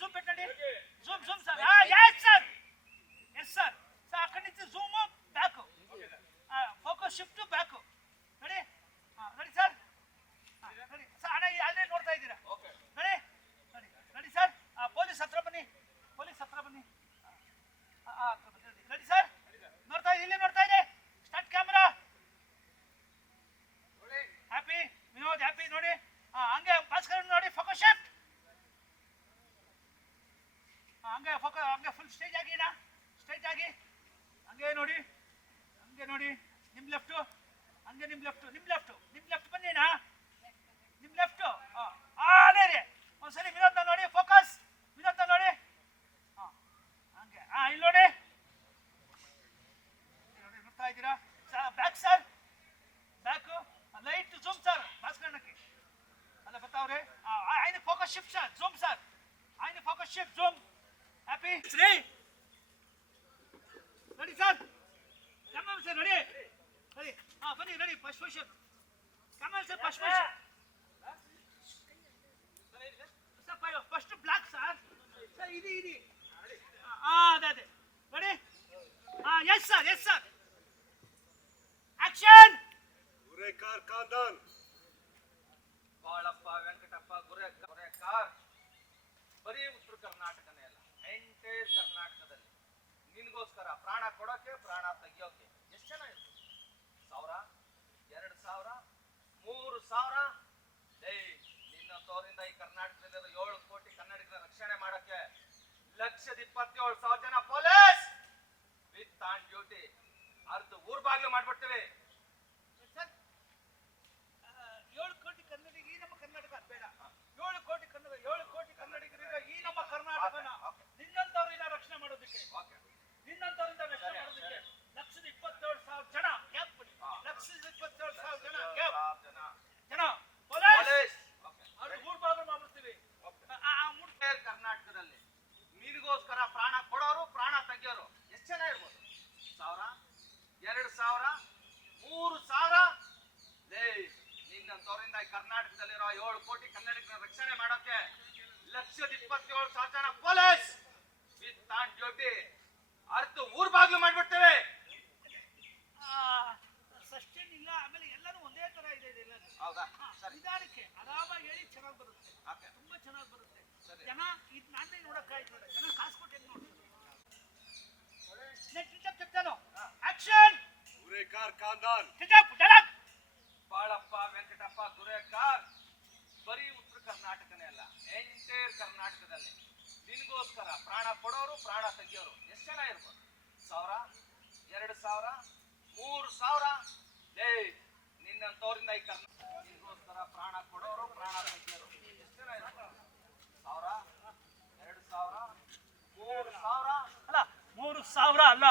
Zoom పెట్టండి. Zoom sir. Yes sir. Yes sir. Sir అక్కడి నుంచి zoom back. Focus shift back. Ready? Ready sir? Ready. Sir already ನೋಡ್ತಾ ಇದ್ದೀರಾ? Okay. Ready? Ready sir? Police ಹತ್ರ ಬನ್ನಿ. Ready sir? ನೋಡ್ತಾ ಇದೆ. Start camera. ನೋಡಿ. Happy? ವಿನೋದ್ happy ನೋಡಿ. ಹಂಗೆ ಭಾಸ್ಕರ್ ನೋಡಿ focus shift. ಹಂಗೆ ಫುಲ್ ಸ್ಟೇಜ್ ಆಗಿ ಹಂಗೆ ನೋಡಿ ನಿಮ್ ಲೆಫ್ಟ್ ಹಂಗೆ ನಿಮ್ ಲೆಫ್ಟ್ ಬನ್ನಿನಾ ನಿಮ್ ಲೆಫ್ಟ್ ಅದೇ ರೀ ಒಂದ್ಸಲಿ ವಿನೋದ್ನ ನೋಡಿ ಫೋಕಸ್ ನೋಡಿ ಹಂಗೆ ಇಲ್ಲಿ ನೋಡಿ ನೋಡ್ತಾ ಇದ್ದೀರಾ back sir back light zoom sir ಭಾಸ್ಕರಣ್ಣಕ್ಕೆ ಅಲ್ಲ ಬರ್ತಾವ್ರೆ ಐದು focus shift sir zoom sir ಐದು focus shift zoom Happy? Ready? Ready, sir? Come on, sir. Ready? Bunny, ready. First position. Come on, sir. First position. Sir, first black, sir. Sir, idi. That is. Ready? Yes, sir. Action! Gurekar Kandan. Balappa Venkatappa Gurekar ಬರೀ ಉತ್ತರ ಕರ್ನಾಟಕನೇ ಅಲ್ಲ entire ಕರ್ನಾಟಕದಲ್ಲಿ ನಿನ್ಗೋಸ್ಕರ ಪ್ರಾಣ ಕೊಡೋಕೆ ಪ್ರಾಣ ತೆಗಿಯೋಕೆ ಎಷ್ಟು ಜನ ಇರ್ಬೋದು 1000 2000 3000 ನಿನ್ನಂತವರಿಂದ ಈ ಕರ್ನಾಟಕದಲ್ಲಿರೋ 7 ಕೋಟಿ ಕನ್ನಡಿಗರ ರಕ್ಷಣೆ ಮಾಡೋಕೆ 1,27,000 ಜನ ಪೊಲೀಸ್ ವಿತ್ ಆನ್ ಡ್ಯೂಟಿ ಅರ್ಧ ಊರ್ ಬಾಗ್ಲು ಮಾಡ್ಬಿಡ್ತೀವಿ. 7 ಕೋಟಿ ಕನ್ನಡಿಗರಿಗೆ ಈ ನಮ್ಮ ಕರ್ನಾಟಕ ಬೇಡ. 7 ಕೋಟಿ ಕನ್ನಡಿಗರಿಗೆ ಈ ನಮ್ಮ ಕರ್ನಾಟಕನ ನಿನ್ನಂತವರಿಂದ ರಕ್ಷಣೆ ಮಾಡೋದಕ್ಕೆ 1,27,000 ಜನ ಗ್ಯಾಪ್ ಬಿಡಿ. 1,27,000 ಜನ ಜನ ಪೊಲೀಸ್ ಅದು ಊರ್ ಬಾಗ್ಲು ಮಾಡ್ಬಿಡ್ತೀವಿ. ಕರ್ನಾಟಕದಲ್ಲಿ ನಿನಗೋಸ್ಕರ ಪ್ರಾಣ ಕೊಡೋರು ಪ್ರಾಣ ತೆಗಿಯೋರು ಎಷ್ಟು ಜನ ಇರ್ಬೋದು? 1000 2000 3000 ನಿನ್ನಂತವರಿಂದ ಈ ಕರ್ನಾಟಕದಲ್ಲಿರೋ 7 ಕೋಟಿ ಕನ್ನಡಿಗರ ರಕ್ಷಣೆ ಮಾಡೋಕೆ 1,27,000 ಜನ ಪೊಲೀಸ್ ವಿತ್ ಆನ್ ಡ್ಯೂಟಿ ಅರ್ಧ ಊರ್ ಬಾಗ್ಲು ಮಾಡ್ಬಿಡ್ತೇವೆ. ಸಸ್ಟೇನ್ ಇಲ್ಲ, ಆಮೇಲೆ ಎಲ್ಲರೂ ಒಂದೇ ತರ ಇದೆ. ಹೌದಾ? ನಿಧಾನಕ್ಕೆ ಆರಾಮಾಗಿ ಹೇಳಿ ಚೆನ್ನಾಗಿ ಬರುತ್ತೆ, ತುಂಬಾ ಚೆನ್ನಾಗಿ ಬರುತ್ತೆ. ಜನ ಇದು ನಾನೇ ನೋಡಕ್ಕಾಯ್ತು, ಜನ ಕಾಸು ಕೊಟ್ಟು ಹೆಂಗ್ ನೋಡ್ತಾರೆ. Action! Gurekar Kandan. Dialogue. Balappa Venkatappa Gurekar ಬರೀ ಉತ್ತರ ಕರ್ನಾಟಕನೇ ಅಲ್ಲ ಎಂಟೈರ್ ಕರ್ನಾಟಕದಲ್ಲಿ ನಿನ್ಗೋಸ್ಕರ ಪ್ರಾಣ ಕೊಡೋರು ಪ್ರಾಣ ತೆಗಿಯೋರು ಎಷ್ಟು ಜನ ಇರ್ಬೋದು? 1000 2000 3000 ನಿನ್ನಂತವರಿಂದ ಈ ನಿನ್ಗೋಸ್ಕರ ಪ್ರಾಣ ಕೊಡೋರು ಪ್ರಾಣ ತೆಗಿಯೋರು ಎಷ್ಟು ಜನ ಇರ್ಬೋದು? 1000 2000 3000 ಅಲ್ಲ 3000 ಅಲ್ಲ